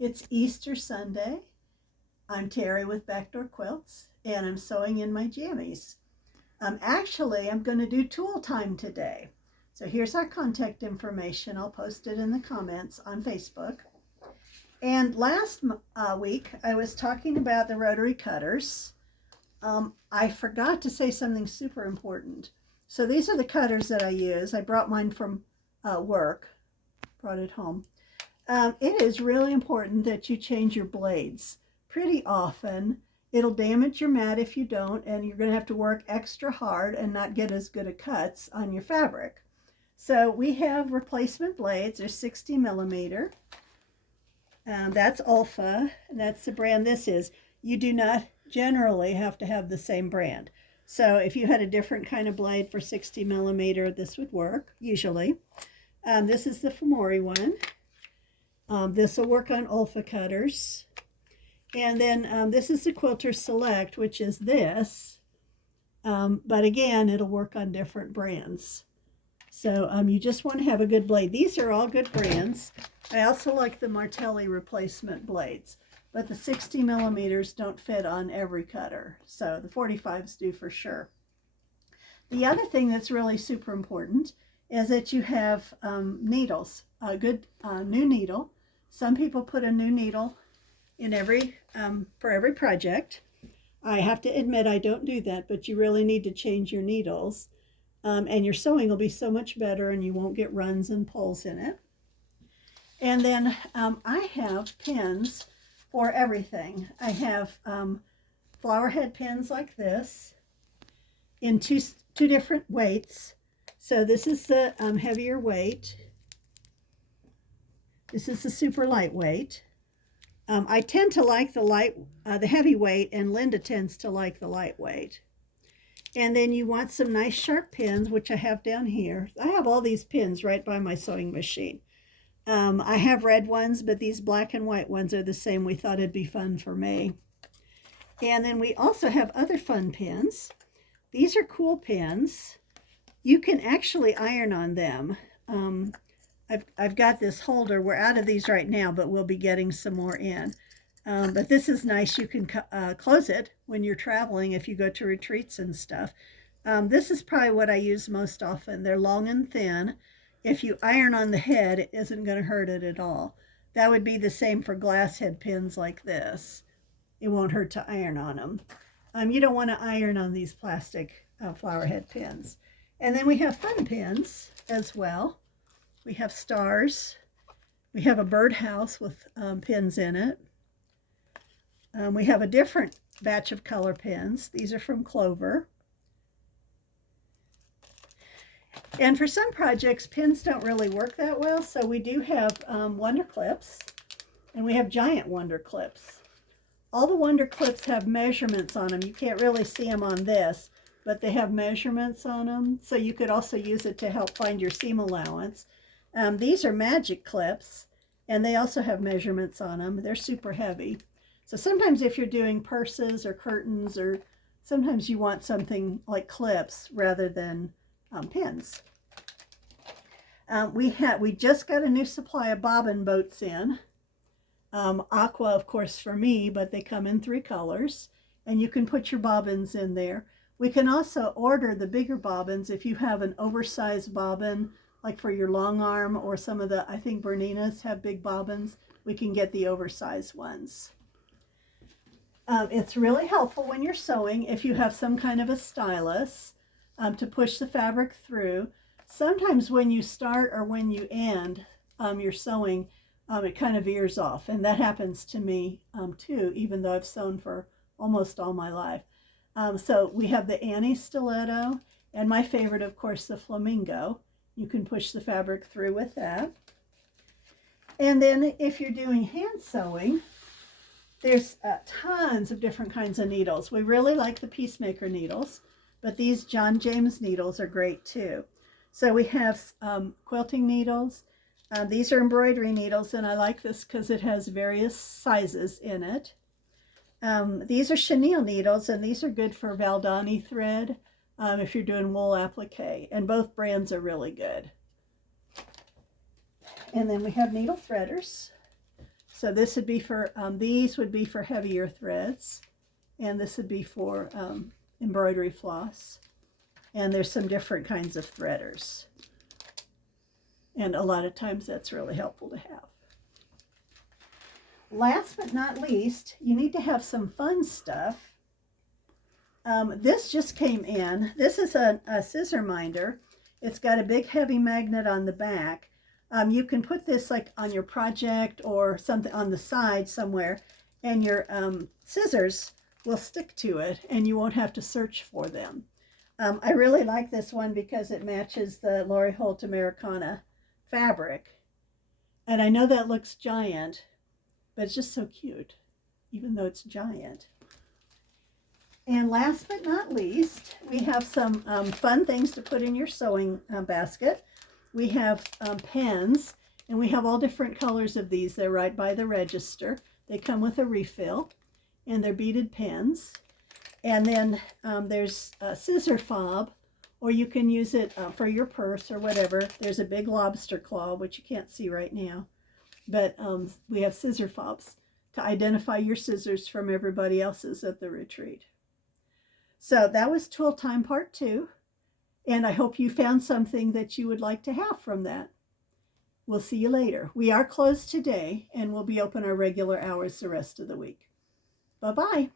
It's Easter Sunday. I'm Terry with Backdoor Quilts, and I'm sewing in my jammies. Actually, I'm going to do tool time today. So here's our contact information. I'll post it in the comments on Facebook. And last week, I was talking about the rotary cutters. I forgot to say something super important. So these are the cutters that I use. I brought mine from work, brought it home. It is really important that you change your blades pretty often. It'll damage your mat if you don't, and you're going to have to work extra hard and not get as good a cuts on your fabric. So we have replacement blades. They're 60 millimeter. That's Alpha, and that's the brand this is. You do not generally have to have the same brand. So if you had a different kind of blade for 60 millimeter, this would work, usually. This is the Fomori one. This will work on Alpha cutters. And then this is the Quilter Select, which is this. But again, it'll work on different brands. So you just want to have a good blade. These are all good brands. I also like the Martelli replacement blades, but the 60 millimeters don't fit on every cutter. So the 45s do for sure. The other thing that's really super important is that you have needles, a good new needle. Some people put a new needle in for every project. I have to admit I don't do that, but you really need to change your needles. And your sewing will be so much better and you won't get runs and pulls in it. And then I have pins for everything. I have flower head pins like this in two different weights. So this is the heavier weight. This is the super lightweight. I tend to like the heavyweight, and Linda tends to like the lightweight. And then you want some nice sharp pins, which I have down here. I have all these pins right by my sewing machine. I have red ones, but these black and white ones are the same. We thought it'd be fun for May. And then we also have other fun pins. These are cool pins. You can actually iron on them. I've got this holder. We're out of these right now, but we'll be getting some more in. But this is nice. You can close it when you're traveling if you go to retreats and stuff. This is probably what I use most often. They're long and thin. If you iron on the head, it isn't going to hurt it at all. That would be the same for glass head pins like this. It won't hurt to iron on them. You don't want to iron on these plastic flower head pins. And then we have fun pins as well. We have stars. We have a birdhouse with pins in it. We have a different batch of color pins. These are from Clover. And for some projects, pins don't really work that well, so we do have Wonder Clips, and we have giant Wonder Clips. All the Wonder Clips have measurements on them. You can't really see them on this, but they have measurements on them, so you could also use it to help find your seam allowance. These are Magic Clips, and they also have measurements on them. They're super heavy. So sometimes if you're doing purses or curtains, or sometimes you want something like clips rather than pins. We just got a new supply of bobbin boats in. Aqua, of course, for me, but they come in 3 colors, and you can put your bobbins in there. We can also order the bigger bobbins if you have an oversized bobbin, like for your long arm, or some of the, I think Berninas have big bobbins. We can get the oversized ones. It's really helpful when you're sewing if you have some kind of a stylus to push the fabric through. Sometimes when you start or when you end your sewing, it kind of veers off, and that happens to me too, even though I've sewn for almost all my life. So we have the Annie Stiletto, and my favorite, of course, the Flamingo. You can push the fabric through with that. And then if you're doing hand sewing, there's tons of different kinds of needles. We really like the Peacemaker needles, but these John James needles are great too. So we have quilting needles. These are embroidery needles, and I like this because it has various sizes in it. These are chenille needles, and these are good for Valdani thread if you're doing wool applique, and both brands are really good. And then we have needle threaders. So this would be for, these would be for heavier threads, and this would be for embroidery floss. And there's some different kinds of threaders. And a lot of times that's really helpful to have. Last but not least, you need to have some fun stuff. This just came in. This is a scissor minder. It's got a big heavy magnet on the back. You can put this like on your project or something on the side somewhere, and your scissors will stick to it and you won't have to search for them. I really like this one because it matches the Lori Holt Americana fabric. And I know that looks giant, but it's just so cute, even though it's giant. And last but not least, we have some fun things to put in your sewing basket. We have pens, and we have all different colors of these. They're right by the register. They come with a refill, and they're beaded pens. And then there's a scissor fob, or you can use it for your purse or whatever. There's a big lobster claw, which you can't see right now. But we have scissor fobs to identify your scissors from everybody else's at the retreat. So that was Tool Time Part 2. And I hope you found something that you would like to have from that. We'll see you later. We are closed today, and we'll be open our regular hours the rest of the week. Bye-bye.